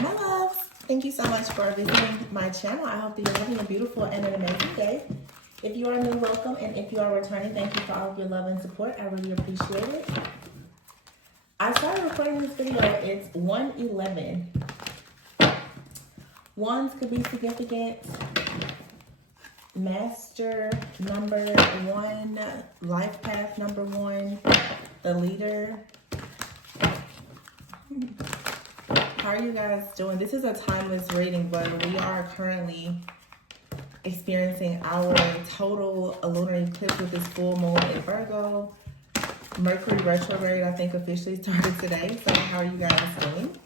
My loves, thank you so much for visiting my channel. I hope that you're having a beautiful and an amazing day. If you are new, welcome, and if you are returning, thank you for all of your love and support. I really appreciate it. I started recording this video, it's 1:11. Ones could be significant. Master number 1, life path number 1, the leader. How are you guys doing? This is a timeless reading, but we are currently experiencing our total lunar eclipse with this full moon in Virgo. Mercury retrograde, I think, officially started today. So how are you guys doing?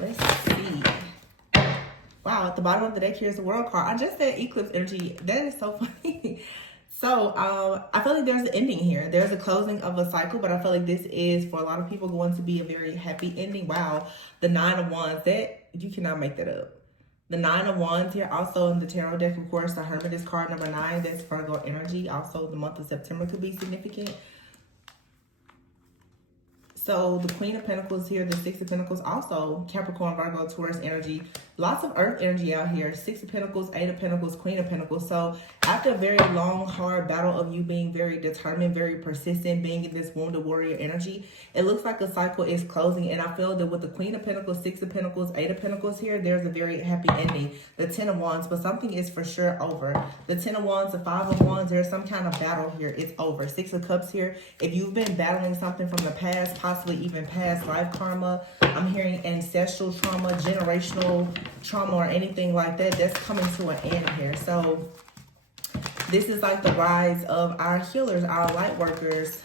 Let's see. Wow, at the bottom of the deck here is the World card. I just said eclipse energy. That is so funny. So I feel like there's an ending here. There's a closing of a cycle, but I feel like this is, for a lot of people, going to be a very happy ending. Wow, the 9 of Wands, that, you cannot make that up. The 9 of Wands here, also in the tarot deck, of course, the Hermit is card number 9. That's Virgo energy. Also, the month of September could be significant. So the Queen of Pentacles here, the 6 of Pentacles, also Capricorn, Virgo, Taurus energy. Lots of Earth energy out here. 6 of Pentacles, 8 of Pentacles, Queen of Pentacles. So after a very long, hard battle of you being very determined, very persistent, being in this wounded warrior energy, it looks like the cycle is closing. And I feel that with the Queen of Pentacles, 6 of Pentacles, 8 of Pentacles here, there's a very happy ending. The 10 of Wands, but something is for sure over. The 10 of Wands, the 5 of Wands, there's some kind of battle here. It's over. 6 of Cups here. If you've been battling something from the past, possibly even past life karma, I'm hearing ancestral trauma, generational trauma, or anything like that, that's coming to an end here. So this is like the rise of our healers, our light workers,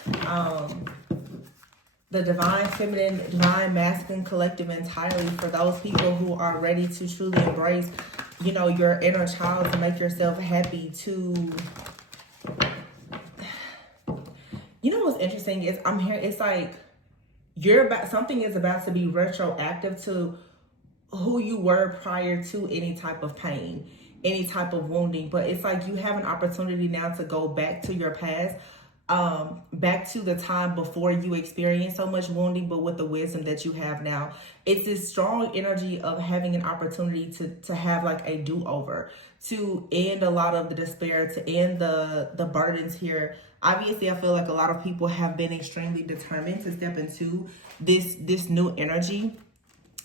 the divine feminine, divine masculine collective entirely, for those people who are ready to truly embrace, you know, your inner child, to make yourself happy, to, you know, what's interesting is I'm hearing, it's like something is about to be retroactive to who you were prior to any type of pain, any type of wounding. But it's like you have an opportunity now to go back to your past, back to the time before you experienced so much wounding, but with the wisdom that you have now. It's this strong energy of having an opportunity to have like a do-over, to end a lot of the despair, to end the burdens here. Obviously, I feel like a lot of people have been extremely determined to step into this new energy.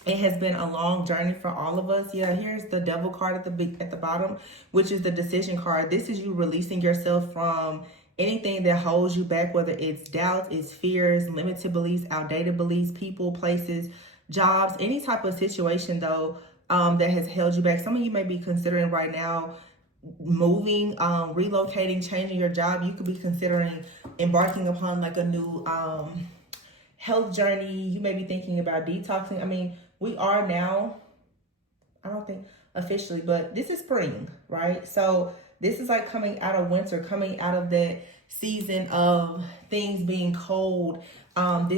It has been a long journey for all of us. Yeah, here's the Devil card at the bottom, which is the decision card. This is you releasing yourself from anything that holds you back, whether it's doubts, it's fears, limited beliefs, outdated beliefs, people, places, jobs, any type of situation, though, that has held you back. Some of you may be considering right now moving, relocating, changing your job. You could be considering embarking upon like a new health journey. You may be thinking about detoxing. I mean, we are now, I don't think officially, but this is spring, right? So this is like coming out of winter, coming out of that season of things being cold. I'm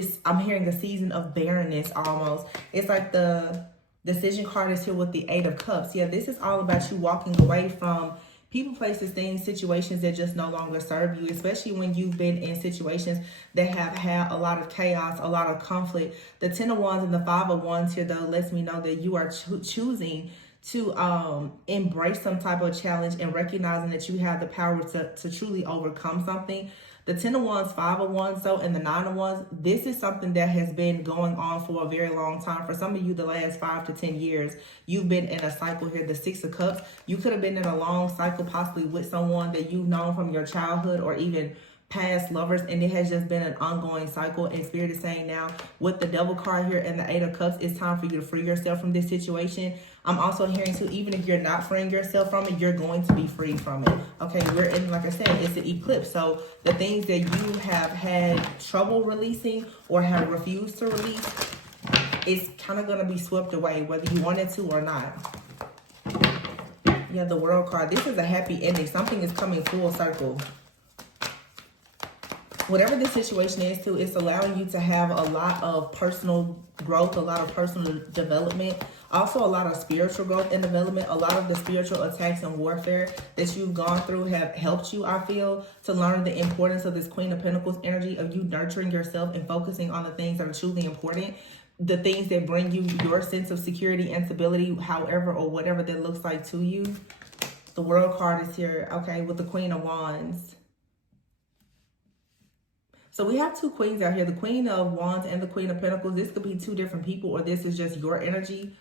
hearing a season of barrenness almost. It's like the decision card is here with the 8 of Cups. Yeah, this is all about you walking away from people, places, things, situations that just no longer serve you, especially when you've been in situations that have had a lot of chaos, a lot of conflict. The 10 of Wands and the 5 of Wands here, though, lets me know that you are choosing to embrace some type of challenge and recognizing that you have the power to truly overcome something. The 10 of Wands, 5 of Wands, though, and the 9 of Wands, this is something that has been going on for a very long time. For some of you, the last 5 to 10 years, you've been in a cycle here. The 6 of Cups, you could have been in a long cycle, possibly with someone that you've known from your childhood or even past lovers, and it has just been an ongoing cycle. And Spirit is saying now, with the Devil card here and the 8 of Cups, it's time for you to free yourself from this situation. I'm also hearing too, even if you're not freeing yourself from it, you're going to be freed from it. Okay, we're in, like I said, it's an eclipse. So the things that you have had trouble releasing or have refused to release, it's kind of going to be swept away, whether you wanted to or not. Yeah, the World card. This is a happy ending. Something is coming full circle. Whatever the situation is too, it's allowing you to have a lot of personal growth, a lot of personal development, also a lot of spiritual growth and development. A lot of the spiritual attacks and warfare that you've gone through have helped you, I feel, to learn the importance of this Queen of Pentacles energy, of you nurturing yourself and focusing on the things that are truly important. the things that bring you your sense of security and stability, however or whatever that looks like to you. The World card is here, okay, with the Queen of Wands. So we have two queens out here, the Queen of Wands and the Queen of Pentacles. This could be two different people, or this is just your energy.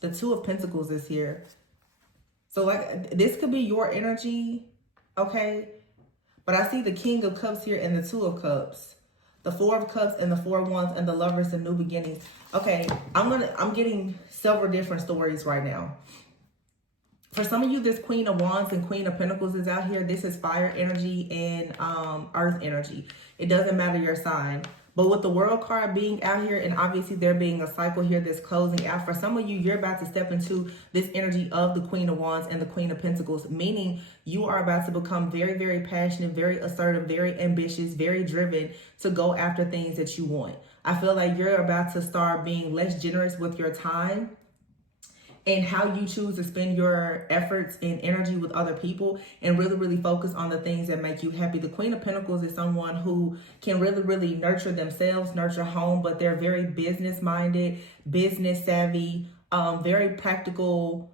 The Two of Pentacles is here. So like this could be your energy, okay? But I see the King of Cups here and the Two of Cups. The Four of Cups and the Four of Wands and the Lovers and New Beginnings. Okay, I'm getting several different stories right now. For some of you, this Queen of Wands and Queen of Pentacles is out here. This is fire energy and earth energy. It doesn't matter your sign. But with the World card being out here, and obviously there being a cycle here that's closing out, for some of you, you're about to step into this energy of the Queen of Wands and the Queen of Pentacles, meaning you are about to become very, very passionate, very assertive, very ambitious, very driven to go after things that you want. I feel like you're about to start being less generous with your time and how you choose to spend your efforts and energy with other people, and really, really focus on the things that make you happy. The Queen of Pentacles is someone who can really, really nurture themselves, nurture home, but they're very business minded, business savvy, very practical,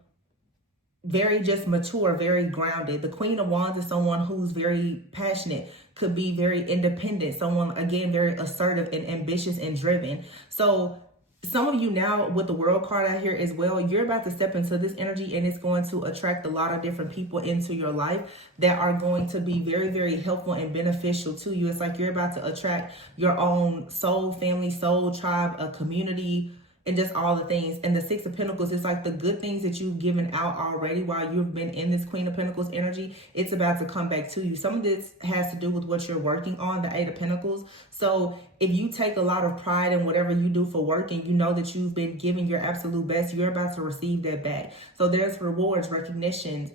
very just mature, very grounded. The Queen of Wands is someone who's very passionate, could be very independent, someone, again, very assertive and ambitious and driven. So some of you now with the World card out here as well, you're about to step into this energy, and it's going to attract a lot of different people into your life that are going to be very, very helpful and beneficial to you. It's like you're about to attract your own soul family, soul tribe, a community, and just all the things. And the Six of Pentacles is like the good things that you've given out already while you've been in this Queen of Pentacles energy. It's about to come back to you. Some of this has to do with what you're working on, the Eight of Pentacles. So if you take a lot of pride in whatever you do for work, and you know that you've been giving your absolute best, you're about to receive that back. So there's rewards, recognitions,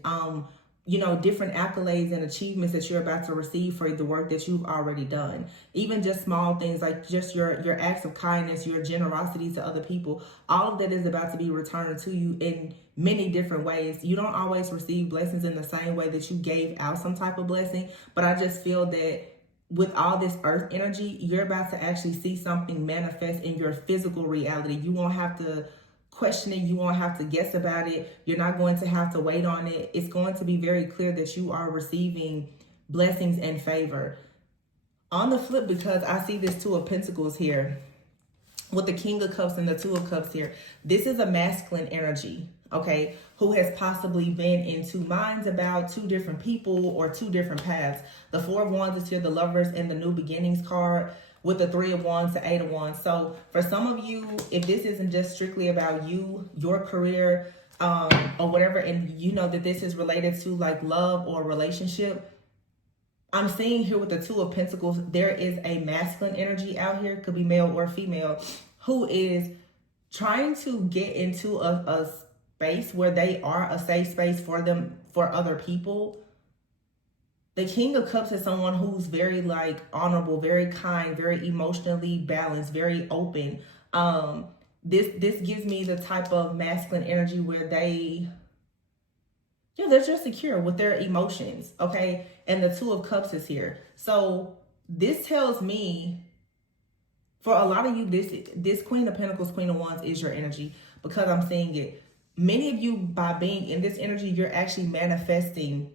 you know, different accolades and achievements that you're about to receive for the work that you've already done. Even just small things like just your acts of kindness, your generosity to other people, all of that is about to be returned to you in many different ways. You don't always receive blessings in the same way that you gave out some type of blessing, but I just feel that with all this earth energy, you're about to actually see something manifest in your physical reality. You won't have to question it. You won't have to guess about it. You're not going to have to wait on it. It's going to be very clear that you are receiving blessings and favor. On the flip, because I see this Two of Pentacles here with the King of Cups and the Two of Cups here, this is a masculine energy, okay, who has possibly been in two minds about two different people or two different paths. The Four of Wands is here, the Lovers and the New Beginnings card, with the Three of Wands, the Eight of Wands. So for some of you, if this isn't just strictly about you, your career, or whatever, and you know that this is related to like love or relationship, I'm seeing here with the Two of Pentacles, there is a masculine energy out here, could be male or female, who is trying to get into a space where they are a safe space for them, for other people. The King of Cups is someone who's very like honorable, very kind, very emotionally balanced, very open. This gives me the type of masculine energy where they're just secure with their emotions, okay? And the Two of Cups is here. So this tells me, for a lot of you, this Queen of Pentacles, Queen of Wands is your energy, because I'm seeing it. Many of you, by being in this energy, you're actually manifesting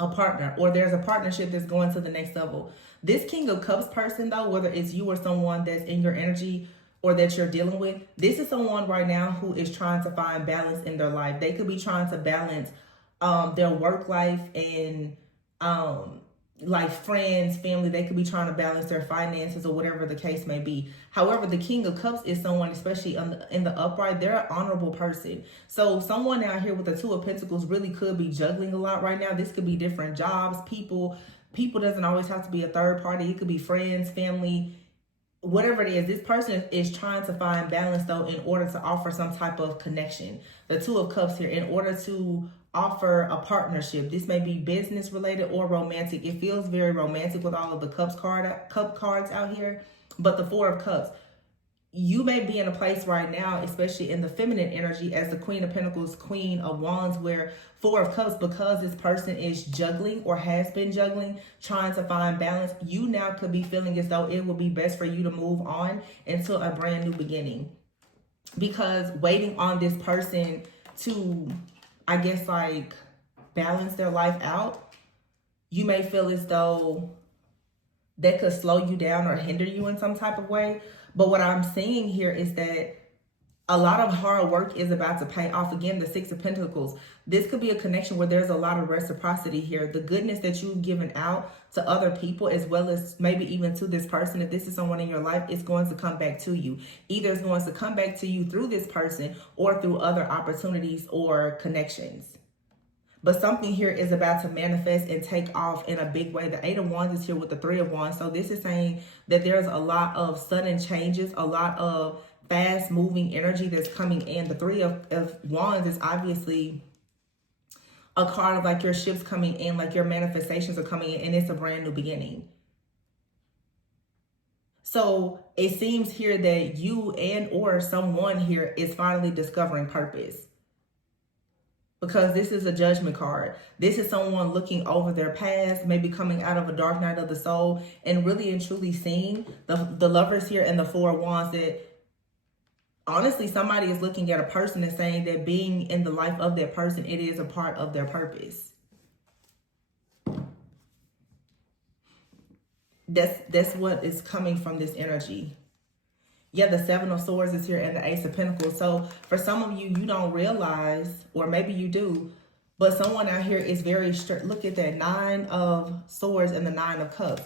a partner, or there's a partnership that's going to the next level. This King of Cups person, though, whether it's you or someone that's in your energy or that you're dealing with, this is someone right now who is trying to find balance in their life. They could be trying to balance their work life and like friends, family. They could be trying to balance their finances or whatever the case may be. However, the King of Cups is someone, especially in the upright, they're an honorable person. So someone out here with the Two of Pentacles really could be juggling a lot right now. This could be different jobs, people doesn't always have to be a third party. It could be friends, family, whatever it is. This person is trying to find balance, though, in order to offer some type of connection. The Two of Cups here, in order to offer a partnership. This may be business related or romantic. It feels very romantic with all of the cup cards out here. But the Four of Cups, you may be in a place right now, especially in the feminine energy, as the Queen of Pentacles, Queen of Wands, where Four of Cups, because this person is juggling or has been juggling, trying to find balance, you now could be feeling as though it would be best for you to move on into a brand new beginning. Because waiting on this person to, I guess, like, balance their life out, you may feel as though that could slow you down or hinder you in some type of way. But what I'm seeing here is that a lot of hard work is about to pay off. Again, the Six of Pentacles. This could be a connection where there's a lot of reciprocity here. The goodness that you've given out to other people, as well as maybe even to this person, if this is someone in your life, it's going to come back to you. Either it's going to come back to you through this person or through other opportunities or connections. But something here is about to manifest and take off in a big way. The Eight of Wands is here with the Three of Wands. So this is saying that there's a lot of sudden changes, a lot of fast moving energy that's coming in. The Three of Wands is obviously a card of like your ships coming in, like your manifestations are coming in, and it's a brand new beginning. So it seems here that you and or someone here is finally discovering purpose. Because this is a judgment card. This is someone looking over their past, maybe coming out of a dark night of the soul, and really and truly seeing the Lovers here and the Four of Wands, that honestly somebody is looking at a person and saying that being in the life of that person, it is a part of their purpose. That's what is coming from this energy. Yeah, the Seven of Swords is here and the Ace of Pentacles. So for some of you, you don't realize, or maybe you do, but someone out here is very strict. Look at that, Nine of Swords and the Nine of Cups.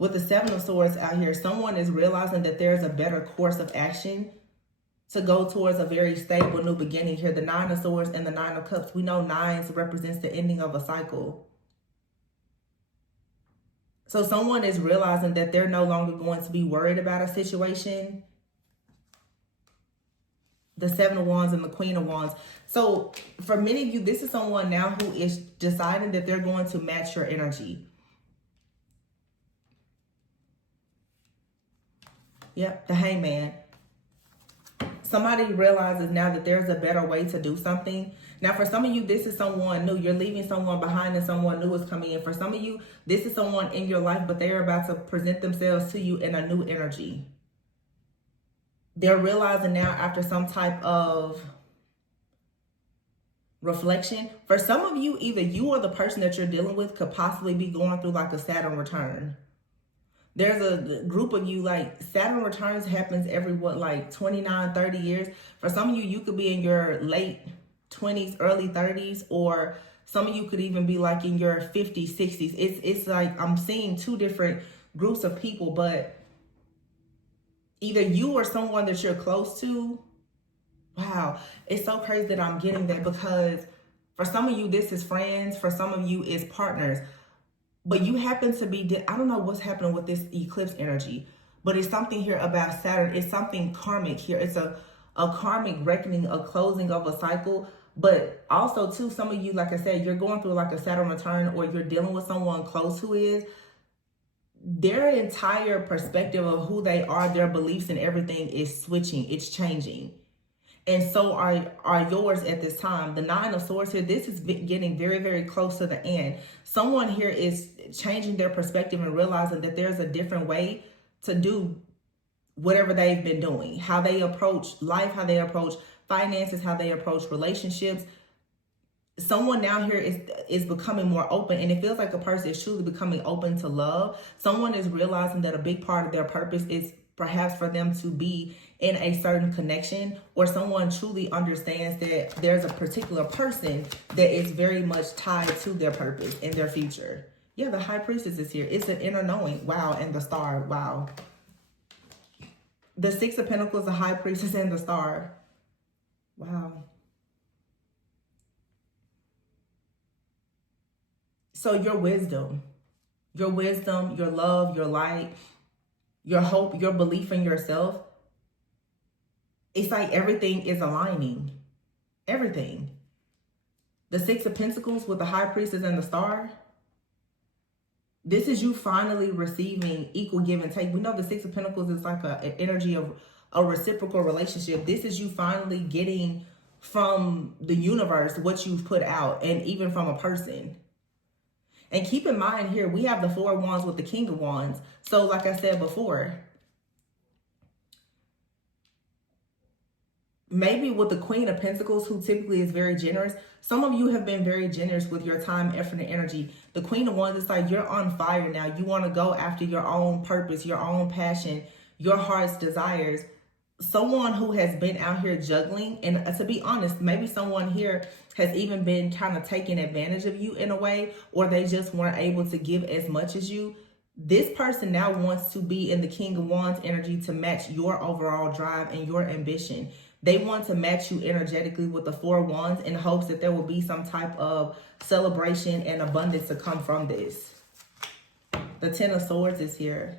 With the Seven of Swords out here, someone is realizing that there's a better course of action to go towards a very stable new beginning here. The Nine of Swords and the Nine of Cups. We know nines represents the ending of a cycle. So someone is realizing that they're no longer going to be worried about a situation. The Seven of Wands and the Queen of Wands. So for many of you, this is someone now who is deciding that they're going to match your energy. Yep, the Hangman. Somebody realizes now that there's a better way to do something. Now, for some of you, this is someone new. You're leaving someone behind and someone new is coming in. For some of you, this is someone in your life, but they are about to present themselves to you in a new energy. They're realizing now, after some type of reflection, for some of you, either you or the person that you're dealing with could possibly be going through like a Saturn return. There's a group of you, like Saturn returns happens every, like 29, 30 years. For some of you, you could be in your late 20s, early 30s, or some of you could even be like in your 50s, 60s. It's like I'm seeing two different groups of people, but either you or someone that you're close to. Wow, it's so crazy that I'm getting that, because for some of you, this is friends. For some of you, it's partners. But you happen to be, I don't know what's happening with this eclipse energy, but it's something here about Saturn. It's something karmic here. It's a karmic reckoning, a closing of a cycle. But also, too, some of you, like I said, you're going through like a Saturn return, or you're dealing with someone close who is. Their entire perspective of who they are, their beliefs and everything is switching. It's changing. And so are yours at this time. The Nine of Swords here, this is getting very, very close to the end. Someone here is changing their perspective and realizing that there's a different way to do whatever they've been doing. How they approach life, how they approach finances, how they approach relationships. Someone now here is becoming more open, and it feels like a person is truly becoming open to love. Someone is realizing that a big part of their purpose is perhaps for them to be in a certain connection, or someone truly understands that there's a particular person that is very much tied to their purpose in their future. Yeah, the High Priestess is here. It's an inner knowing. Wow, and the Star. Wow. The Six of Pentacles, the High Priestess, and the Star. Wow. So your wisdom, your love, your light, your hope, your belief in yourself, it's like everything is aligning. Everything. The Six of Pentacles with the High Priestess and the Star. This is you finally receiving equal give and take. We know the Six of Pentacles is like an energy of a reciprocal relationship. This is you finally getting from the universe what you've put out, and even from a person. And keep in mind here, we have the Four of Wands with the King of Wands. So like I said before, maybe with the Queen of Pentacles, who typically is very generous, some of you have been very generous with your time, effort, and energy. The Queen of Wands is like, you're on fire now. You want to go after your own purpose, your own passion, your heart's desires. Someone who has been out here juggling, and to be honest, maybe someone here has even been kind of taking advantage of you in a way, or they just weren't able to give as much as you. This person now wants to be in the King of Wands energy to match your overall drive and your ambition. They want to match you energetically with the Four of Wands in hopes that there will be some type of celebration and abundance to come from this. The Ten of Swords is here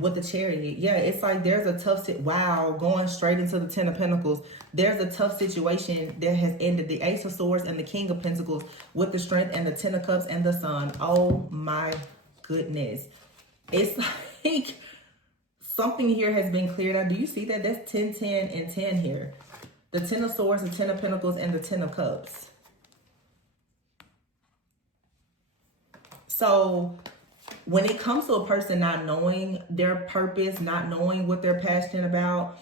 with the Chariot. Yeah, it's like there's a tough wow, going straight into the Ten of Pentacles. There's a tough situation that has ended. The Ace of Swords and the King of Pentacles with the Strength and the Ten of Cups and the Sun. Oh my goodness. It's like something here has been cleared out. Do you see that? That's 10, 10, and 10 here. The Ten of Swords, the Ten of Pentacles, and the Ten of Cups. So when it comes to a person not knowing their purpose, not knowing what they're passionate about,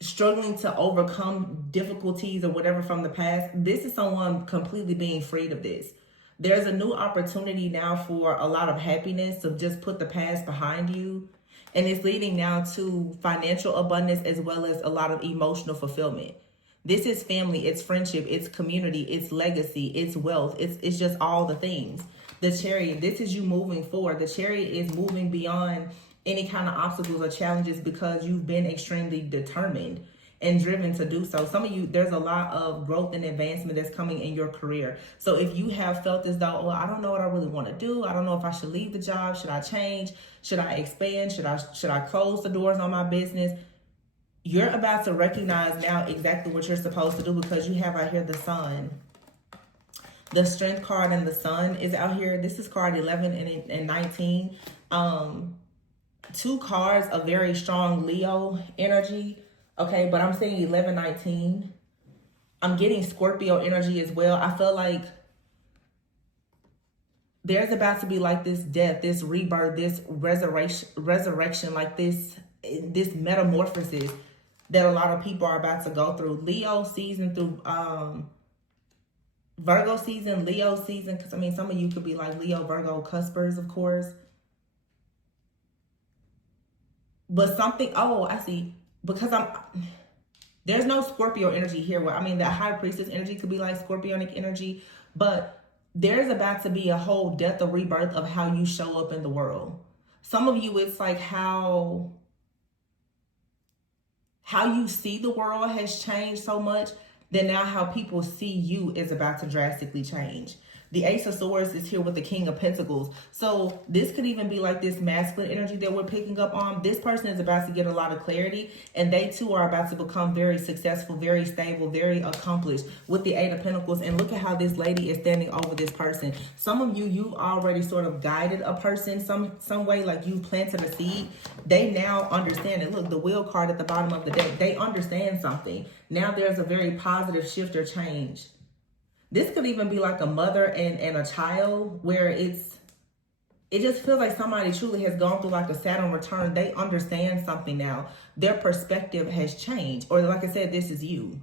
struggling to overcome difficulties or whatever from the past, this is someone completely being freed of this. There's a new opportunity now for a lot of happiness to just put the past behind you. And it's leading now to financial abundance as well as a lot of emotional fulfillment. This is family, it's friendship, it's community, it's legacy, it's wealth. It's just all the things. The Chariot, this is you moving forward. The Chariot is moving beyond any kind of obstacles or challenges because you've been extremely determined and driven to do so. Some of you, there's a lot of growth and advancement that's coming in your career. So if you have felt as though, well, I don't know what I really want to do. I don't know if I should leave the job. Should I change? Should I expand? Should I close the doors on my business? You're about to recognize now exactly what you're supposed to do because you have out here the Sun. The Strength card and the Sun is out here. This is card 11 and 19. Two cards of very strong Leo energy. Okay, but I'm saying 11, 19. I'm getting Scorpio energy as well. I feel like there's about to be like this death, this rebirth, this resurrection, like this metamorphosis that a lot of people are about to go through. Leo season through Virgo season, Leo season, because I mean, some of you could be like Leo, Virgo, cuspers, of course. But something, oh, I see. Because there's no Scorpio energy here. Where, I mean, the High Priestess energy could be like Scorpionic energy, but there's about to be a whole death or rebirth of how you show up in the world. Some of you, it's like how you see the world has changed so much that now how people see you is about to drastically change. The Ace of Swords is here with the King of Pentacles. So this could even be like this masculine energy that we're picking up on. This person is about to get a lot of clarity, and they too are about to become very successful, very stable, very accomplished with the Eight of Pentacles. And look at how this lady is standing over this person. Some of you, you've already sort of guided a person some way, like you planted a seed. They now understand it. Look, the Wheel card at the bottom of the deck, they understand something. Now there's a very positive shift or change. This could even be like a mother and a child where it just feels like somebody truly has gone through like a Saturn return. They understand something now. Their perspective has changed. Or like I said, this is you.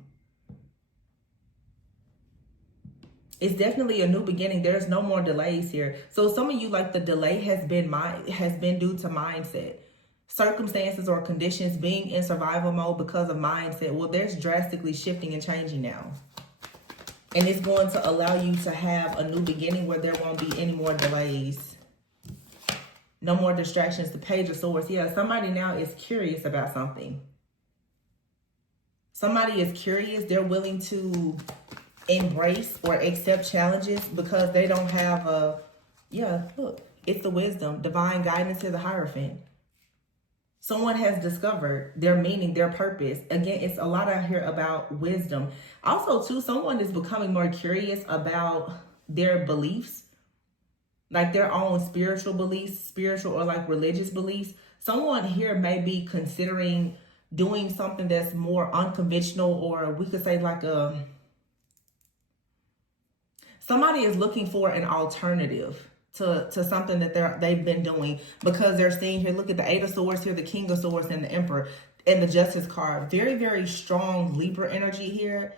It's definitely a new beginning. There's no more delays here. So some of you, like the delay has been due to mindset. Circumstances or conditions being in survival mode because of mindset. Well, there's drastically shifting and changing now. And it's going to allow you to have a new beginning where there won't be any more delays. No more distractions. The Page of Swords. Yeah, somebody now is curious about something. Somebody is curious. They're willing to embrace or accept challenges because they don't have a... Yeah, look. It's the Wisdom. Divine guidance to the Hierophant. Someone has discovered their meaning, their purpose. Again, it's a lot out here about wisdom. Also, too, someone is becoming more curious about their beliefs, like their own spiritual beliefs, spiritual or like religious beliefs. Someone here may be considering doing something that's more unconventional, or we could say like somebody is looking for an alternative to something that they've been doing, because they're seeing here, look at the Eight of Swords here, the King of Swords, and the Emperor, and the Justice card. Very, very strong Libra energy here.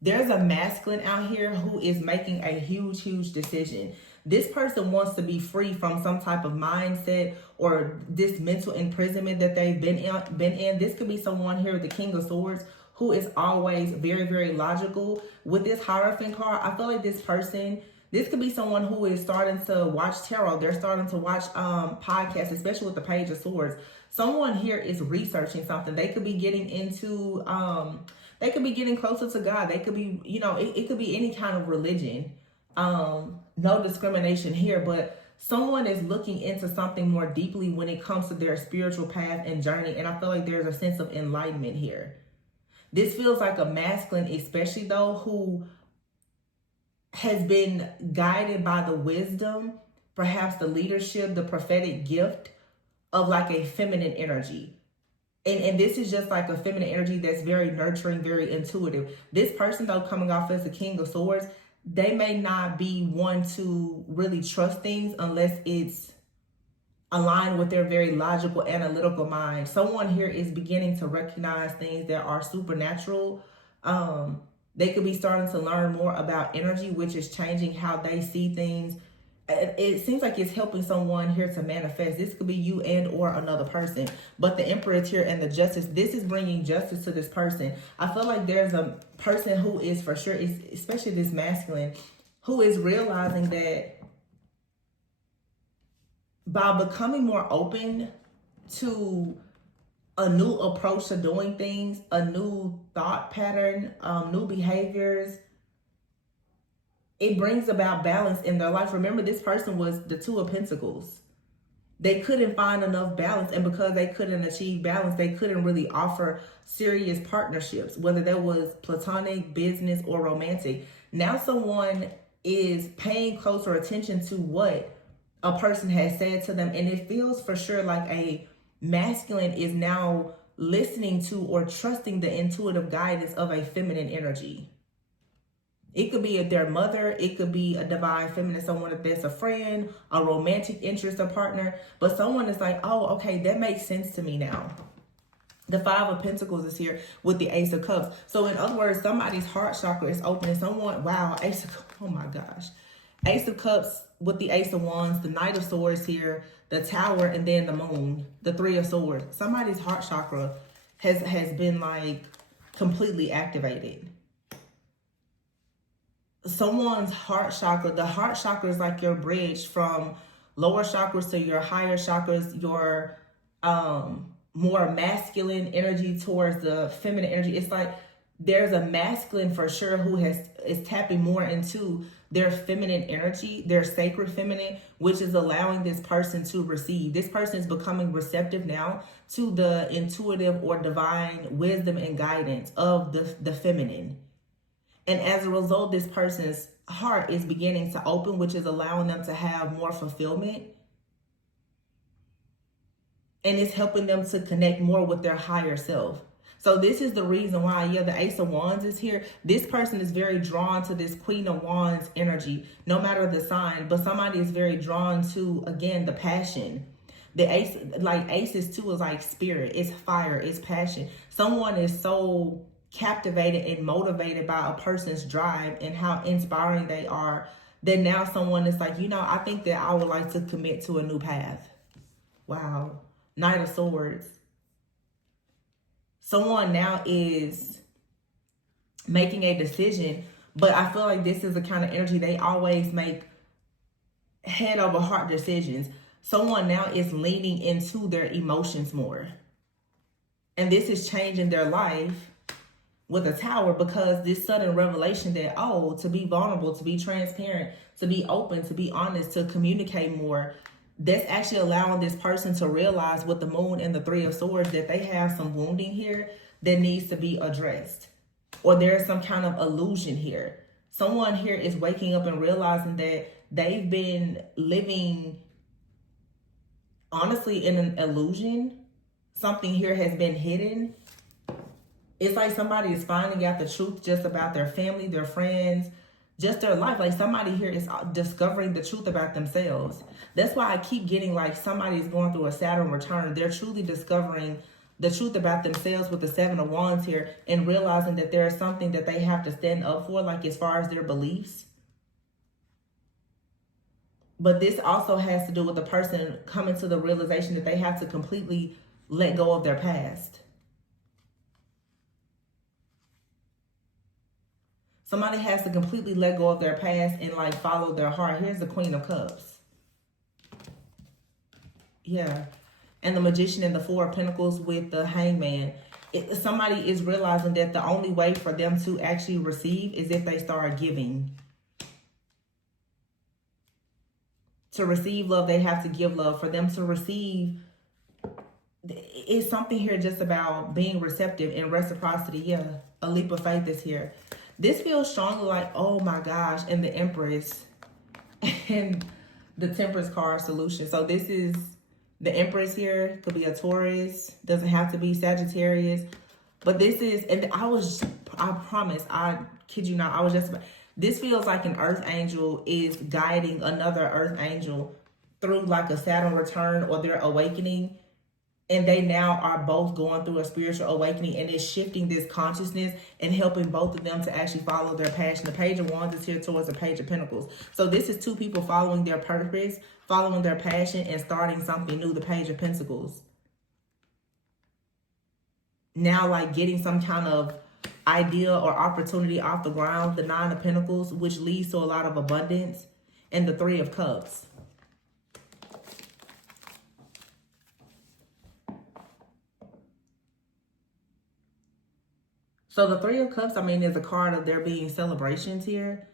There's a masculine out here who is making a huge, huge decision. This person wants to be free from some type of mindset or this mental imprisonment that they've been in. This could be someone here, the King of Swords, who is always very, very logical. With this Hierophant card, I feel like this person, this could be someone who is starting to watch tarot. They're starting to watch podcasts, especially with the Page of Swords. Someone here is researching something. They could be getting into, they could be getting closer to God. They could be, it could be any kind of religion. No discrimination here, but someone is looking into something more deeply when it comes to their spiritual path and journey. And I feel like there's a sense of enlightenment here. This feels like a masculine, especially though, who has been guided by the wisdom, perhaps the leadership, the prophetic gift of like a feminine energy. And this is just like a feminine energy that's very nurturing, very intuitive. This person though, coming off as the King of Swords, they may not be one to really trust things unless it's aligned with their very logical, analytical mind. Someone here is beginning to recognize things that are supernatural. They could be starting to learn more about energy, which is changing how they see things. It seems like it's helping someone here to manifest. This could be you and or another person. But the Emperor is here and the Justice. This is bringing justice to this person. I feel like there's a person who is for sure, especially this masculine, who is realizing that by becoming more open to a new approach to doing things, a new thought pattern, new behaviors, it brings about balance in their life. Remember, this person was the Two of Pentacles. They couldn't find enough balance, and because they couldn't achieve balance, they couldn't really offer serious partnerships, whether that was platonic, business, or romantic. Now someone is paying closer attention to what a person has said to them, and it feels for sure like a masculine is now listening to or trusting the intuitive guidance of a feminine energy. It could be their mother, it could be a divine feminine, someone that's a friend, a romantic interest, a partner, but someone is like, oh, okay, that makes sense to me now. The Five of Pentacles is here with the Ace of Cups. So in other words, somebody's heart chakra is open, and someone, wow, Ace of Cups, oh my gosh. Ace of Cups with the Ace of Wands, the Knight of Swords here, the Tower, and then the Moon, the Three of Swords. Somebody's heart chakra has been like completely activated. Someone's heart chakra, the heart chakra is like your bridge from lower chakras to your higher chakras, your more masculine energy towards the feminine energy. It's like there's a masculine for sure who is tapping more into their feminine energy, their sacred feminine, which is allowing this person to receive. This person is becoming receptive now to the intuitive or divine wisdom and guidance of the feminine. And as a result, this person's heart is beginning to open, which is allowing them to have more fulfillment. And it's helping them to connect more with their higher self. So this is the reason why, yeah, the Ace of Wands is here. This person is very drawn to this Queen of Wands energy, no matter the sign. But somebody is very drawn to, again, the passion. The ace, like aces too, is like spirit. It's fire. It's passion. Someone is so captivated and motivated by a person's drive and how inspiring they are, then now someone is like, I think that I would like to commit to a new path. Wow. Knight of Swords. Someone now is making a decision, but I feel like this is the kind of energy they always make head over heart decisions. Someone now is leaning into their emotions more. And this is changing their life with a Tower, because this sudden revelation that, to be vulnerable, to be transparent, to be open, to be honest, to communicate more, that's actually allowing this person to realize with the Moon and the Three of Swords that they have some wounding here that needs to be addressed, or there's some kind of illusion here. Someone here is waking up and realizing that they've been living honestly, in an illusion, something here has been hidden. It's like somebody is finding out the truth just about their family, their friends, just their life. Like somebody here is discovering the truth about themselves. That's why I keep getting like somebody is going through a Saturn return. They're truly discovering the truth about themselves with the Seven of Wands here, and realizing that there is something that they have to stand up for, like as far as their beliefs. But this also has to do with the person coming to the realization that they have to completely let go of their past. Somebody has to completely let go of their past and like follow their heart. Here's the Queen of Cups. Yeah. And the Magician and the Four of Pentacles with the Hangman. Somebody is realizing that the only way for them to actually receive is if they start giving. To receive love, they have to give love. For them to receive, it's something here just about being receptive and reciprocity. Yeah, a leap of faith is here. This feels strongly like, oh my gosh, and the Empress and the Temperance card solution. So this is the Empress here. Could be a Taurus. Doesn't have to be Sagittarius. But this is, and I promise, I kid you not, I was just about, this feels like an earth angel is guiding another earth angel through like a Saturn return or their awakening. And they now are both going through a spiritual awakening, and it's shifting this consciousness and helping both of them to actually follow their passion. The Page of Wands is here towards the Page of Pentacles. So this is two people following their purpose, following their passion, and starting something new, the Page of Pentacles. Now like getting some kind of idea or opportunity off the ground, the Nine of Pentacles, which leads to a lot of abundance, and the Three of Cups. So the Three of Cups, I mean, is a card of there being celebrations here.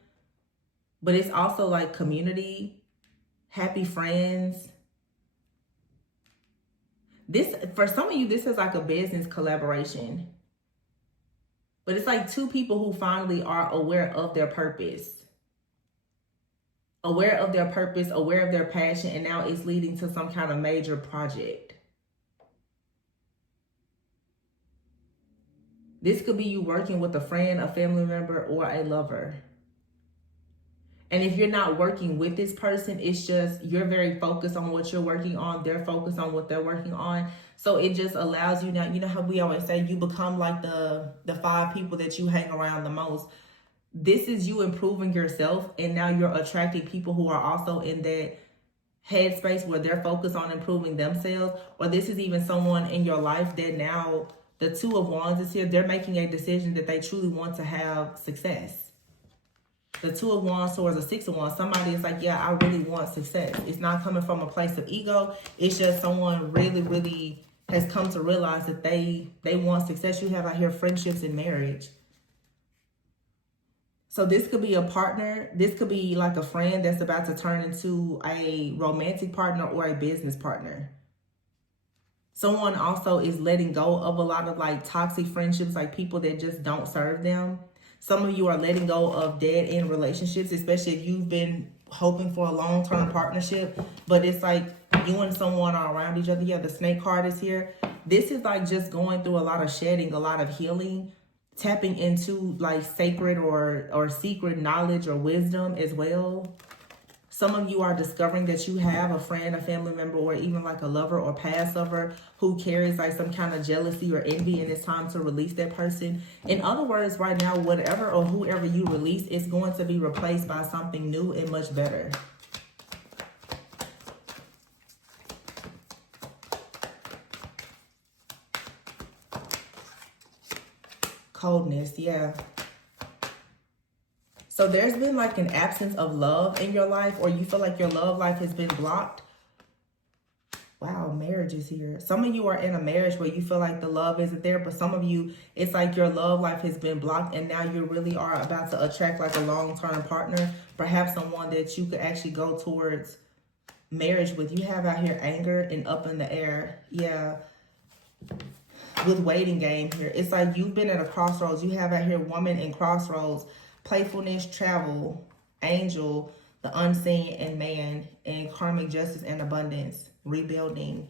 But it's also like community, happy friends. This, for some of you, this is like a business collaboration. But it's like two people who finally are aware of their purpose. Aware of their purpose, aware of their passion, and now it's leading to some kind of major project. This could be you working with a friend, a family member, or a lover. And if you're not working with this person, it's just you're very focused on what you're working on. They're focused on what they're working on. So it just allows you now, you know how we always say you become like the 5 people that you hang around the most. This is you improving yourself, and now you're attracting people who are also in that headspace where they're focused on improving themselves. Or this is even someone in your life that now the Two of Wands is here. They're making a decision that they truly want to have success. The Two of Wands towards the Six of Wands. Somebody is like, yeah, I really want success. It's not coming from a place of ego. It's just someone really, really has come to realize that they want success. You have out here friendships and marriage. So this could be a partner. This could be like a friend that's about to turn into a romantic partner or a business partner. Someone also is letting go of a lot of like toxic friendships, like people that just don't serve them. Some of you are letting go of dead-end relationships, especially if you've been hoping for a long-term partnership, but it's like you and someone are around each other. Yeah, the Snake card is here. This is like just going through a lot of shedding, a lot of healing, tapping into like sacred or secret knowledge or wisdom as well. Some of you are discovering that you have a friend, a family member, or even like a lover or past lover who carries like some kind of jealousy or envy, and it's time to release that person. In other words, right now, whatever or whoever you release is going to be replaced by something new and much better. Coldness, yeah. So there's been like an absence of love in your life, or you feel like your love life has been blocked. Wow, marriage is here. Some of you are in a marriage where you feel like the love isn't there, but some of you, it's like your love life has been blocked, and now you really are about to attract like a long-term partner, perhaps someone that you could actually go towards marriage with. You have out here anger and up in the air. Yeah. With waiting game here. It's like you've been at a crossroads. You have out here woman in crossroads. Playfulness, travel, angel, the unseen, and man, and karmic justice and abundance, rebuilding.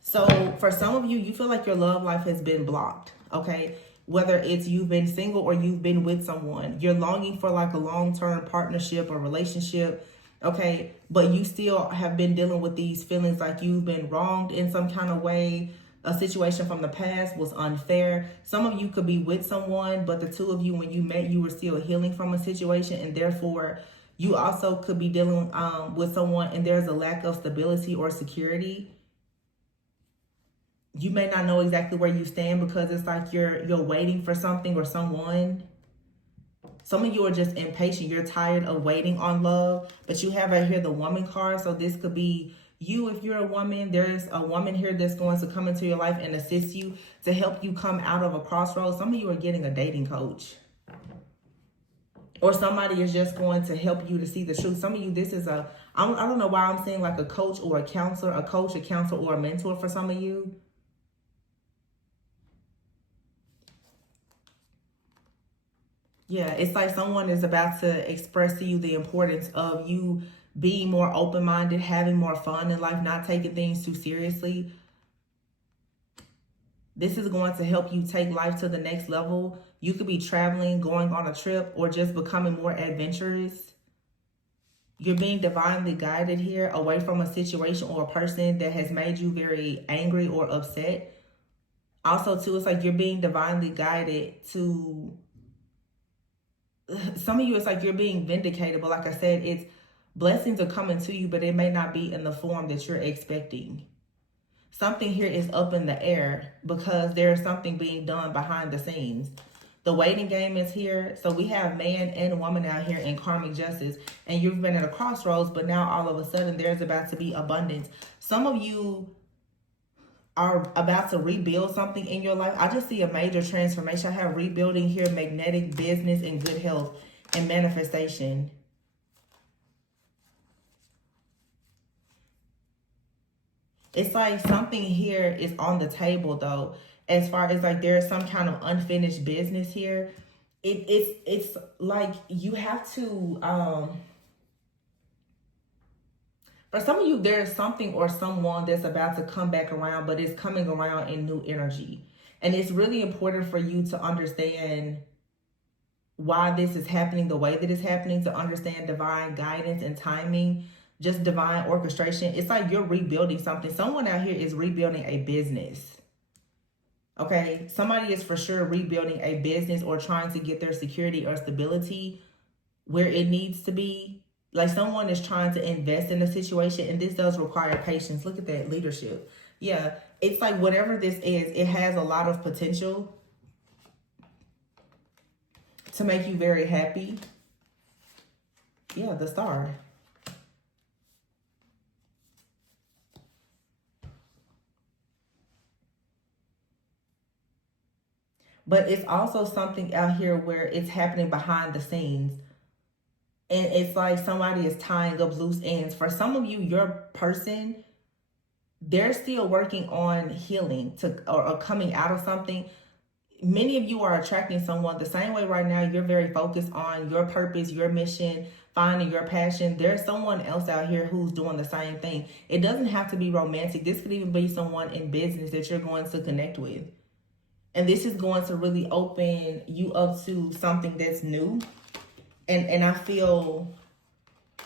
So for some of you, you feel like your love life has been blocked, okay? Whether it's you've been single or you've been with someone, you're longing for like a long-term partnership or relationship, okay? But you still have been dealing with these feelings like you've been wronged in some kind of way. A situation from the past was unfair. Some of you could be with someone, but the two of you, when you met, you were still healing from a situation, and therefore you also could be dealing with someone and there's a lack of stability or security. You may not know exactly where you stand because it's like you're waiting for something or someone. Some of you are just impatient. You're tired of waiting on love, but you have right here the woman card. So this could be you if you're a woman. There's a woman here that's going to come into your life and assist you to help you come out of a crossroads. Some of you are getting a dating coach. Or somebody is just going to help you to see the truth. Some of you, this is I don't know why I'm saying like a coach or a counselor, a coach, a counselor, or a mentor for some of you. Yeah, it's like someone is about to express to you the importance of you being more open-minded, having more fun in life, not taking things too seriously. This is going to help you take life to the next level. You could be traveling, going on a trip, or just becoming more adventurous. You're being divinely guided here away from a situation or a person that has made you very angry or upset. Also, too, it's like you're being divinely guided to... Some of you, it's like you're being vindicated, but like I said, it's blessings are coming to you, but it may not be in the form that you're expecting. Something here is up in the air because there's something being done behind the scenes. The waiting game is here. So we have man and woman out here in karmic justice, and you've been at a crossroads, but now all of a sudden there's about to be abundance. Some of you are about to rebuild something in your life. I just see a major transformation. I have rebuilding here, magnetic, business, and good health, and manifestation. It's like something here is on the table though, as far as like there's some kind of unfinished business here. It's like you have to for some of you, there's something or someone that's about to come back around, but it's coming around in new energy. And it's really important for you to understand why this is happening the way that it's happening, to understand divine guidance and timing, just divine orchestration. It's like you're rebuilding something. Someone out here is rebuilding a business. Okay, somebody is for sure rebuilding a business or trying to get their security or stability where it needs to be. Like someone is trying to invest in a situation, and this does require patience. Look at that, leadership. Yeah, it's like whatever this is, it has a lot of potential to make you very happy. Yeah, the star. But it's also something out here where it's happening behind the scenes. And it's like somebody is tying up loose ends. For some of you, your person, they're still working on healing or coming out of something. Many of you are attracting someone the same way right now. You're very focused on your purpose, your mission, finding your passion. There's someone else out here who's doing the same thing. It doesn't have to be romantic. This could even be someone in business that you're going to connect with. And this is going to really open you up to something that's new. And I feel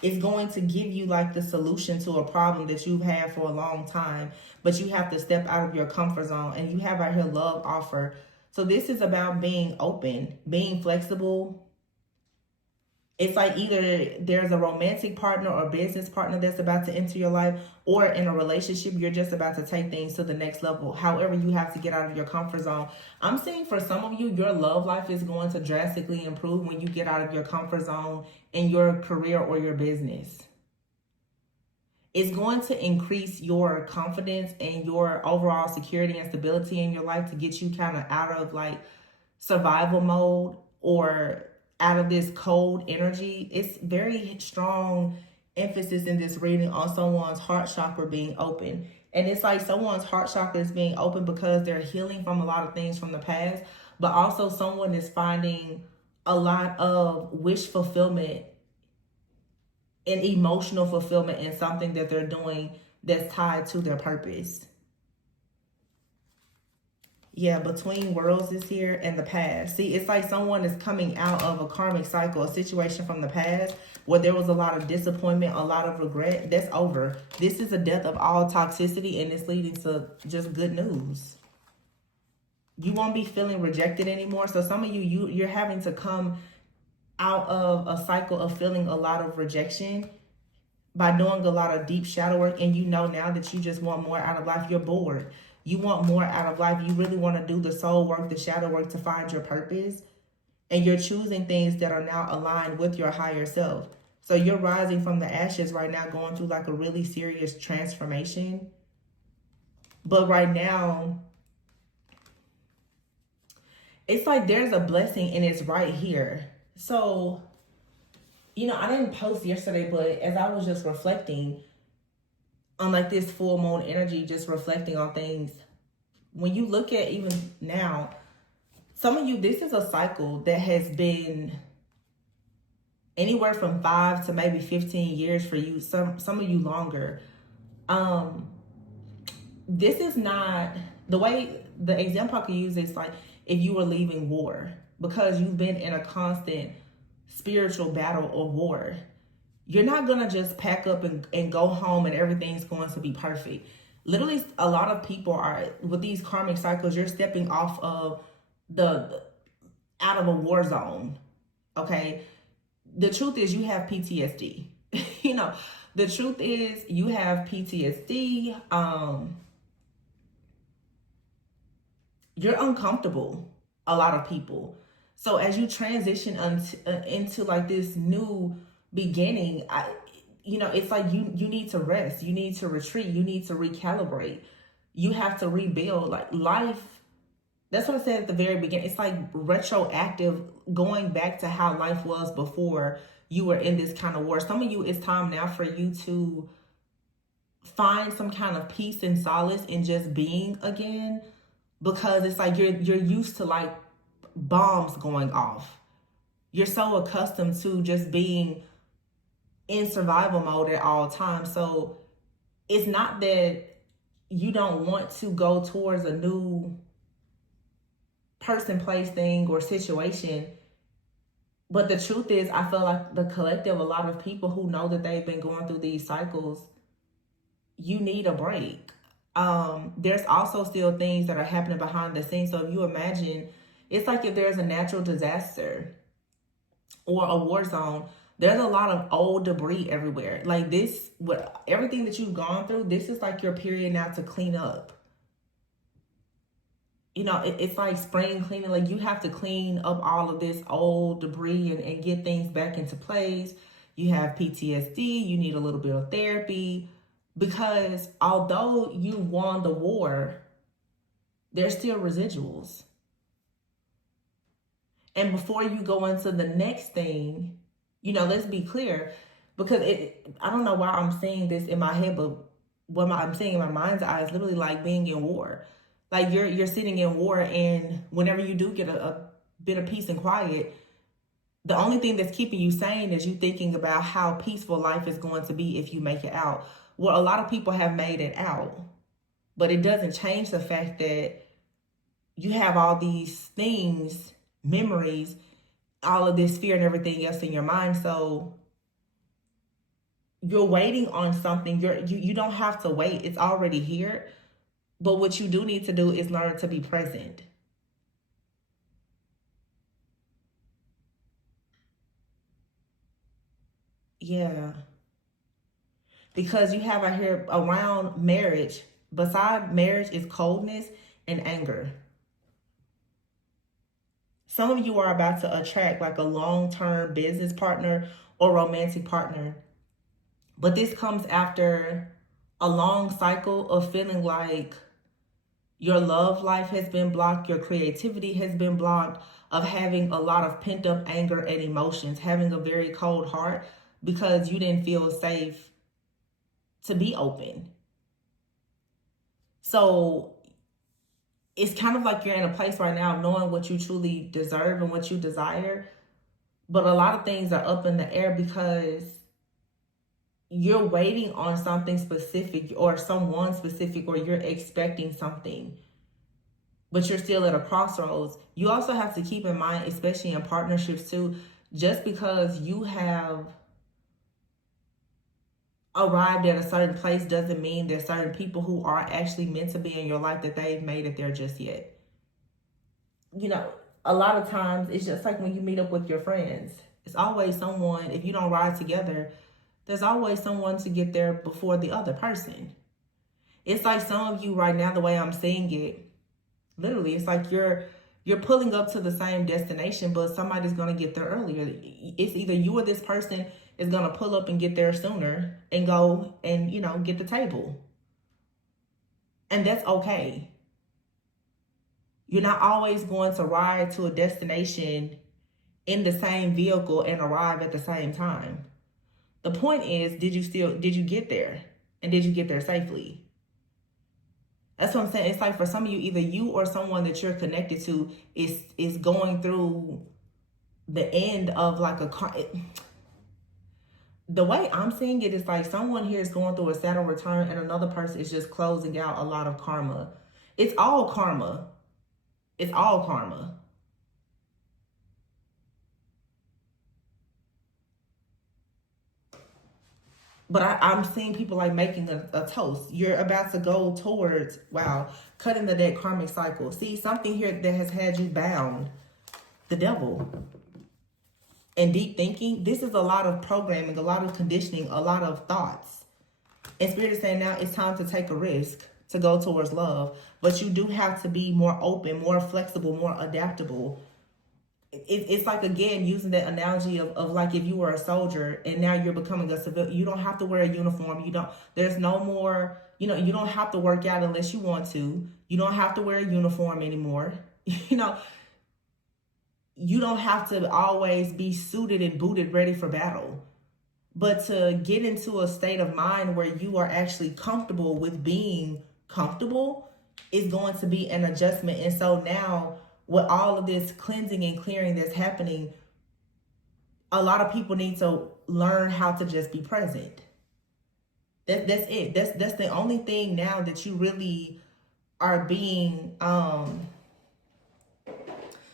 it's going to give you like the solution to a problem that you've had for a long time. But you have to step out of your comfort zone. And you have out here love offer. So this is about being open, being flexible. It's like either there's a romantic partner or business partner that's about to enter your life, or in a relationship, you're just about to take things to the next level. However, you have to get out of your comfort zone. I'm saying for some of you, your love life is going to drastically improve when you get out of your comfort zone in your career or your business. It's going to increase your confidence and your overall security and stability in your life to get you kind of out of like survival mode or out of this cold energy. It's very strong emphasis in this reading on someone's heart chakra being open. And it's like someone's heart chakra is being open because they're healing from a lot of things from the past, but also someone is finding a lot of wish fulfillment an emotional fulfillment in something that they're doing that's tied to their purpose. Yeah, between worlds is here and the past. See, it's like someone is coming out of a karmic cycle, a situation from the past where there was a lot of disappointment, a lot of regret. That's over. This is a death of all toxicity, and it's leading to just good news. You won't be feeling rejected anymore. So some of you're having to come out of a cycle of feeling a lot of rejection by doing a lot of deep shadow work, and you know now that you just want more out of life. You're bored. You want more out of life. You really want to do the soul work, the shadow work to find your purpose. And you're choosing things that are now aligned with your higher self. So you're rising from the ashes right now, going through like a really serious transformation. But right now, it's like there's a blessing and it's right here. So, I didn't post yesterday, but as I was just reflecting on like this full moon energy, just reflecting on things, when you look at even now, some of you, this is a cycle that has been anywhere from 5 to maybe 15 years for you, some of you longer. This is not the way, the example I could use is like if you were leaving war, because you've been in a constant spiritual battle or war. You're not going to just pack up and go home and everything's going to be perfect. Literally, a lot of people are, with these karmic cycles, you're stepping off of out of a war zone. Okay. The truth is you have PTSD. The truth is you have PTSD. You're uncomfortable, a lot of people. So as you transition into like this new beginning, it's like you need to rest, you need to retreat, you need to recalibrate, you have to rebuild. Like life, that's what I said at the very beginning, it's like retroactive, going back to how life was before you were in this kind of war. Some of you, it's time now for you to find some kind of peace and solace in just being again, because it's like you're used to like bombs going off. You're so accustomed to just being in survival mode at all times. So it's not that you don't want to go towards a new person, place, thing, or situation. But the truth is, I feel like the collective, a lot of people who know that they've been going through these cycles, you need a break. There's also still things that are happening behind the scenes. So if you imagine, it's like if there's a natural disaster or a war zone, there's a lot of old debris everywhere. Like this, with everything that you've gone through, this is like your period now to clean up. It's like spring cleaning. Like you have to clean up all of this old debris and get things back into place. You have PTSD, you need a little bit of therapy, because although you won the war, there's still residuals. And before you go into the next thing, let's be clear, because I don't know why I'm saying this in my head, but what I'm saying in my mind's eye is literally like being in war. Like you're sitting in war, and whenever you do get a bit of peace and quiet, the only thing that's keeping you sane is you thinking about how peaceful life is going to be if you make it out. Well, a lot of people have made it out, but it doesn't change the fact that you have all these things, memories, all of this fear and everything else in your mind. So you're waiting on something. You don't have to wait. It's already here. But what you do need to do is learn to be present. Yeah. Because you have out here around marriage, beside marriage is coldness and anger. Some of you are about to attract like a long-term business partner or romantic partner. But this comes after a long cycle of feeling like your love life has been blocked, your creativity has been blocked, of having a lot of pent-up anger and emotions, having a very cold heart because you didn't feel safe to be open. So it's kind of like you're in a place right now knowing what you truly deserve and what you desire. But a lot of things are up in the air because you're waiting on something specific or someone specific, or you're expecting something, but you're still at a crossroads. You also have to keep in mind, especially in partnerships too, just because you have arrived at a certain place doesn't mean there's certain people who are actually meant to be in your life that they've made it there just yet. You know, a lot of times it's just like when you meet up with your friends. It's always someone, if you don't ride together, there's always someone to get there before the other person. It's like some of you right now, the way I'm seeing it, literally, it's like you're pulling up to the same destination, but somebody's going to get there earlier. It's either you or this person is going to pull up and get there sooner and go and, you know, get the table. And that's okay. You're not always going to ride to a destination in the same vehicle and arrive at the same time. The point is, did you get there? And did you get there safely? That's what I'm saying. It's like for some of you, either you or someone that you're connected to is going through the end of like a car. The way I'm seeing it is like someone here is going through a Saturn return and another person is just closing out a lot of karma. It's all karma. It's all karma. But I'm seeing people like making a toast. You're about to go towards, wow, cutting the dead karmic cycle. See, something here that has had you bound. The devil. And deep thinking, this is a lot of programming, a lot of conditioning, a lot of thoughts. And Spirit is saying now it's time to take a risk to go towards love. But you do have to be more open, more flexible, more adaptable. It's like, again, using that analogy of like if you were a soldier and now you're becoming a civilian. You don't have to wear a uniform. There's no more, you don't have to work out unless you want to. You don't have to wear a uniform anymore. You don't have to always be suited and booted ready for battle. But to get into a state of mind where you are actually comfortable with being comfortable is going to be an adjustment. And so now, with all of this cleansing and clearing that's happening, a lot of people need to learn how to just be present. That's it. That's the only thing now that you really are being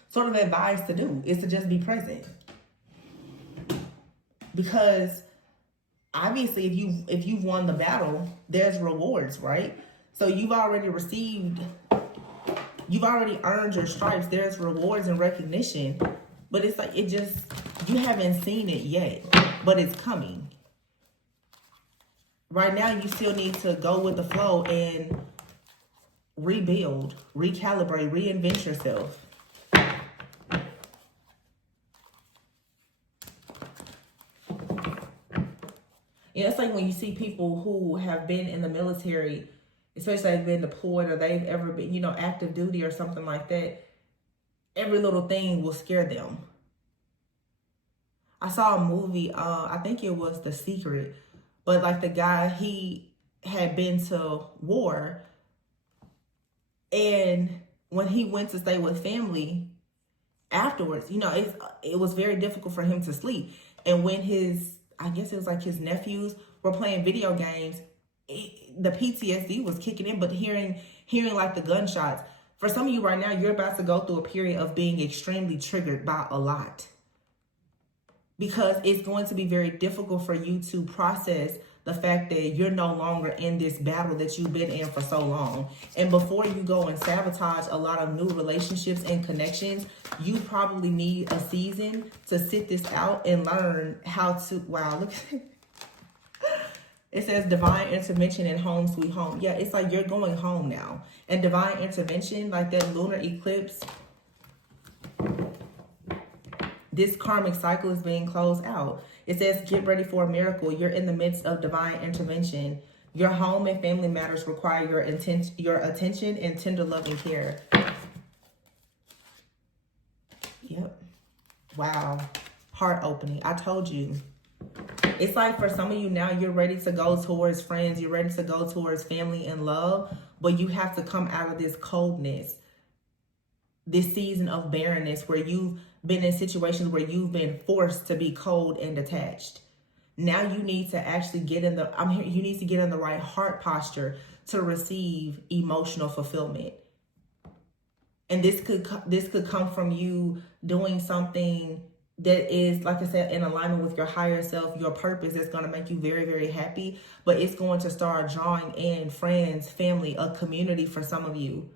sort of advised to do, is to just be present. Because obviously if you've won the battle, there's rewards, right? So you've already earned your stripes. There's rewards and recognition. But it's like, you haven't seen it yet, but it's coming. Right now, you still need to go with the flow and rebuild, recalibrate, reinvent yourself. Yeah, it's like when you see people who have been in the military, especially they've been deployed or they've ever been, active duty or something like that, every little thing will scare them. I saw a movie, I think it was The Secret, but like the guy, he had been to war, and when he went to stay with family afterwards, it was very difficult for him to sleep. And when I guess it was like his nephews were playing video games, the PTSD was kicking in. But hearing like the gunshots, for some of you right now, you're about to go through a period of being extremely triggered by a lot, because it's going to be very difficult for you to process the fact that you're no longer in this battle that you've been in for so long. And before you go and sabotage a lot of new relationships and connections, you probably need a season to sit this out and learn how to, wow, look at it. It says divine intervention in home sweet home. Yeah, it's like you're going home now. And divine intervention, like that lunar eclipse, this karmic cycle is being closed out. It says, get ready for a miracle. You're in the midst of divine intervention. Your home and family matters require your attention and tender love and care. Yep. Wow. Heart opening. I told you. It's like for some of you now, you're ready to go towards friends. You're ready to go towards family and love. But you have to come out of this coldness, this season of barrenness where you've been in situations where you've been forced to be cold and detached. Now you need to actually get in the, you need to get in the right heart posture to receive emotional fulfillment. And this could come from you doing something that is, like I said, in alignment with your higher self, your purpose, that's going to make you very, very happy. But it's going to start drawing in friends, family, a community for some of you.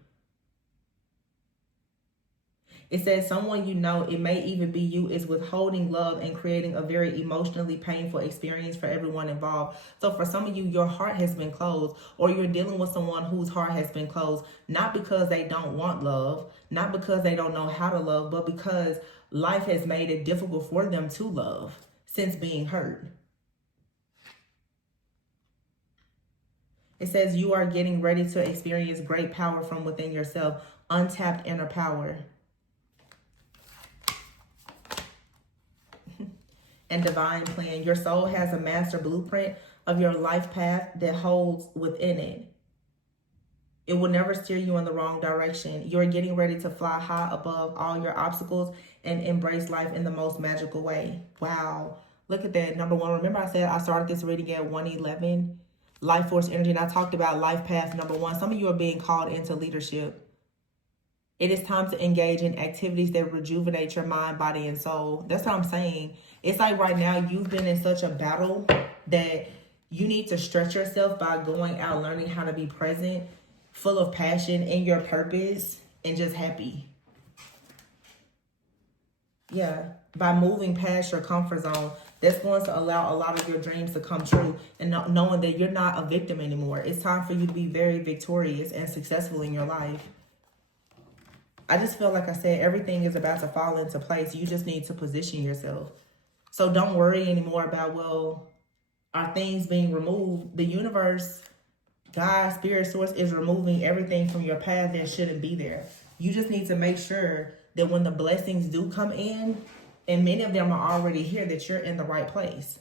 It says someone you know, it may even be you, is withholding love and creating a very emotionally painful experience for everyone involved. So for some of you, your heart has been closed, or you're dealing with someone whose heart has been closed, not because they don't want love, not because they don't know how to love, but because life has made it difficult for them to love since being hurt. It says you are getting ready to experience great power from within yourself, untapped inner power. And divine plan. Your soul has a master blueprint of your life path that holds within it. It will never steer you in the wrong direction. You're getting ready to fly high above all your obstacles and embrace life in the most magical way. Wow. Look at that. Number one, remember I said I started this reading at 111? Life force energy. And I talked about life path number one. Some of you are being called into leadership. It is time to engage in activities that rejuvenate your mind, body, and soul. That's what I'm saying. It's like right now you've been in such a battle that you need to stretch yourself by going out, learning how to be present, full of passion in your purpose, and just happy. Yeah, by moving past your comfort zone, that's going to allow a lot of your dreams to come true, and knowing that you're not a victim anymore. It's time for you to be very victorious and successful in your life. I just feel like I said, everything is about to fall into place. You just need to position yourself. So don't worry anymore about, well, are things being removed? The universe, God, spirit, source is removing everything from your path that shouldn't be there. You just need to make sure that when the blessings do come in, and many of them are already here, that you're in the right place.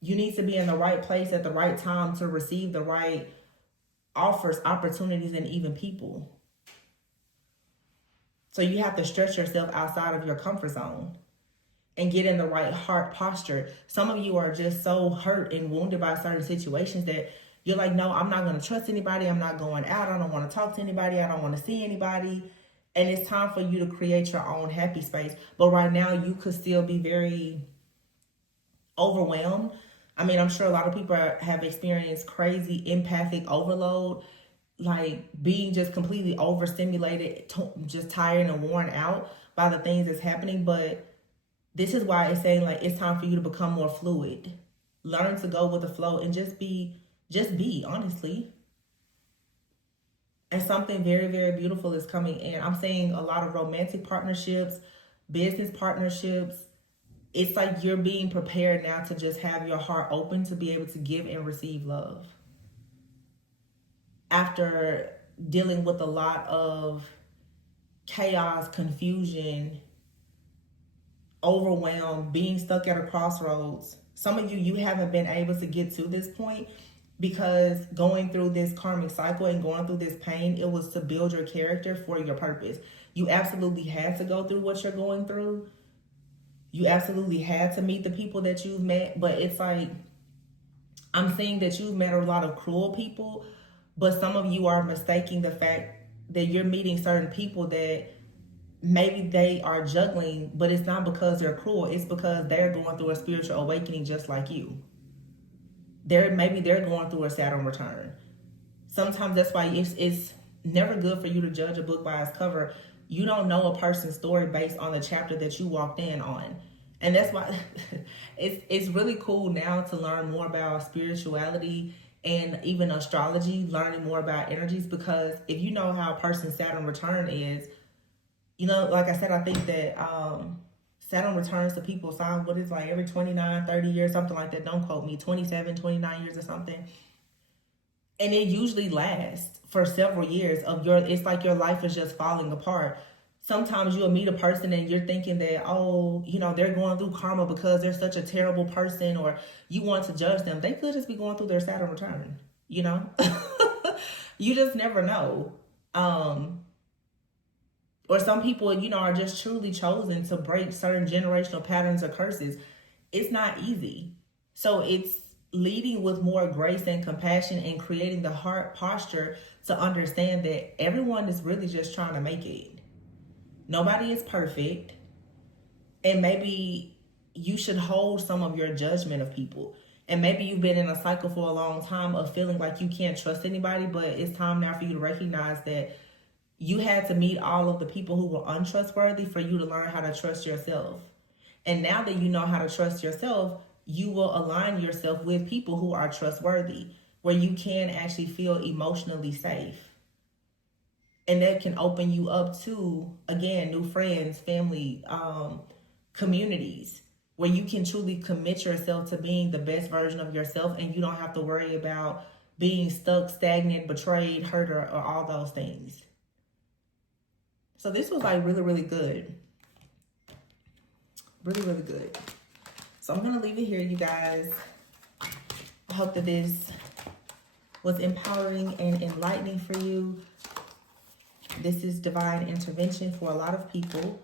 You need to be in the right place at the right time to receive the right offers, opportunities, and even people. So you have to stretch yourself outside of your comfort zone and get in the right heart posture. Some of you are just so hurt and wounded by certain situations that you're like, no, I'm not going to trust anybody. I'm not going out. I don't want to talk to anybody. I don't want to see anybody. And it's time for you to create your own happy space. But right now you could still be very overwhelmed. I mean, I'm sure a lot of people have experienced crazy empathic overload, like being just completely overstimulated, just tired and worn out by the things that's happening. But this is why it's saying, like, it's time for you to become more fluid. Learn to go with the flow and just be, honestly. And something very, very beautiful is coming in. I'm saying a lot of romantic partnerships, business partnerships. It's like you're being prepared now to just have your heart open to be able to give and receive love. After dealing with a lot of chaos, confusion, overwhelmed, being stuck at a crossroads. Some of you, you haven't been able to get to this point because going through this karmic cycle and going through this pain, it was to build your character for your purpose. You absolutely had to go through what you're going through. You absolutely had to meet the people that you've met, but it's like, I'm seeing that you've met a lot of cruel people, but some of you are mistaking the fact that you're meeting certain people that maybe they are juggling, but it's not because they're cruel. It's because they're going through a spiritual awakening just like you. Maybe they're going through a Saturn return. Sometimes that's why it's never good for you to judge a book by its cover. You don't know a person's story based on the chapter that you walked in on. And that's why it's really cool now to learn more about spirituality and even astrology, learning more about energies, because if you know how a person's Saturn return is, you know, like I said, I think that Saturn returns to people's sign, what is like every 29, 30 years, something like that. Don't quote me, 27, 29 years or something. And it usually lasts for several years it's like your life is just falling apart. Sometimes you'll meet a person and you're thinking that, oh, you know, they're going through karma because they're such a terrible person, or you want to judge them. They could just be going through their Saturn return, you know? You just never know. Or some people, you know, are just truly chosen to break certain generational patterns or curses. It's not easy. So it's leading with more grace and compassion and creating the heart posture to understand that everyone is really just trying to make it. Nobody is perfect. And maybe you should hold some of your judgment of people. And maybe you've been in a cycle for a long time of feeling like you can't trust anybody, but it's time now for you to recognize that you had to meet all of the people who were untrustworthy for you to learn how to trust yourself. And now that you know how to trust yourself, you will align yourself with people who are trustworthy, where you can actually feel emotionally safe. And that can open you up to, again, new friends, family, communities, where you can truly commit yourself to being the best version of yourself, and you don't have to worry about being stuck, stagnant, betrayed, hurt, or all those things. So this was like really, really good. Really, really good. So I'm going to leave it here, you guys. I hope that this was empowering and enlightening for you. This is divine intervention for a lot of people.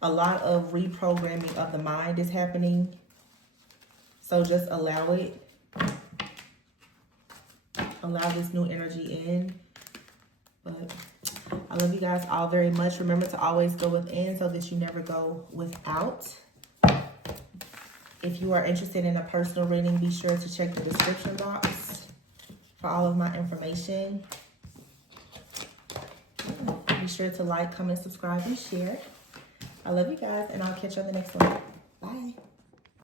A lot of reprogramming of the mind is happening. So just allow it. Allow this new energy in. But I love you guys all very much. Remember to always go within so that you never go without. If you are interested in a personal reading, be sure to check the description box for all of my information. Be sure to like, comment, subscribe, and share. I love you guys, and I'll catch you on the next one.